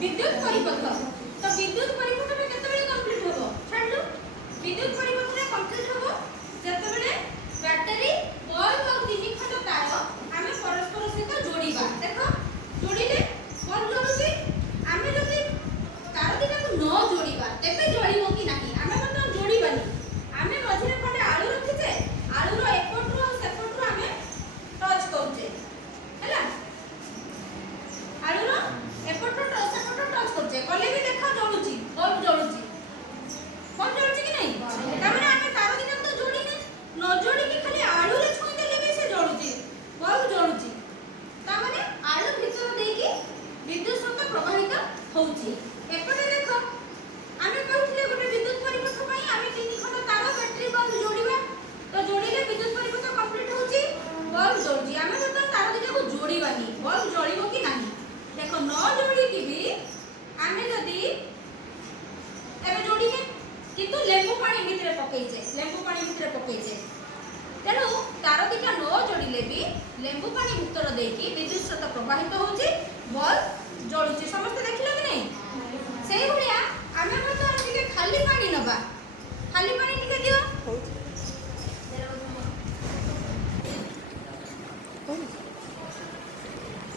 विद्युत परिपथ तो विद्युत परिपथ में केतेबेले कंप्लीट होबो छाडलु विद्युत परिपथ रे कंप्लीट होबो जेतेबेले बैटरी बल्ब और तीन खंड तार आमे परस्पर सहित जोड़ीबा देखो जोड़ीले बल्ब जोड़ुची आमे जदि तार दिना को न जोड़ीबा तेबे जोड़ीबो कि नाही आमे मत जोड़ीबानी आमे मझिरे खंडे आलू रखिचे आलू रो एपटरो सेपटरो आमे टच करचे हैला आलू रो एपटरो सेपटरो टच करचे कले भी देखा जोड़ुची बल्ब जोड़ुची बल्ब जोड़ुची कि नहीं तामाने आमे तार दिना तो जोड़ीने न जोड़ी के खाली आलू रे छुई देले भी से जोड़ुची बल्ब जोड़ुची तामाने आलू भीतर देकी विद्युत शक्ति प्रवाहित होउची एपटे देखो आमे कहथिले गोटे विद्युत परिपथ पई आमे तीन खंड तार बैटरी बल्ब जोड़ीबा तो जोड़ीले विद्युत परिपथ कंप्लीट होउची बल्ब जोड़ुची आमे तो तार दिना को जोड़ीबानी बल्ब जळिबो कि नाही देखो न जोड़ी की भी आमे जदी एबे जोड़ीने किंतु लेंबू पानी भितरे पकैचे तेणु तार दिटा न जोड़िले भी लेंबू पानी भीतर देकी विद्युत शक्ति प्रवाहित होउची बल्ब जळुची।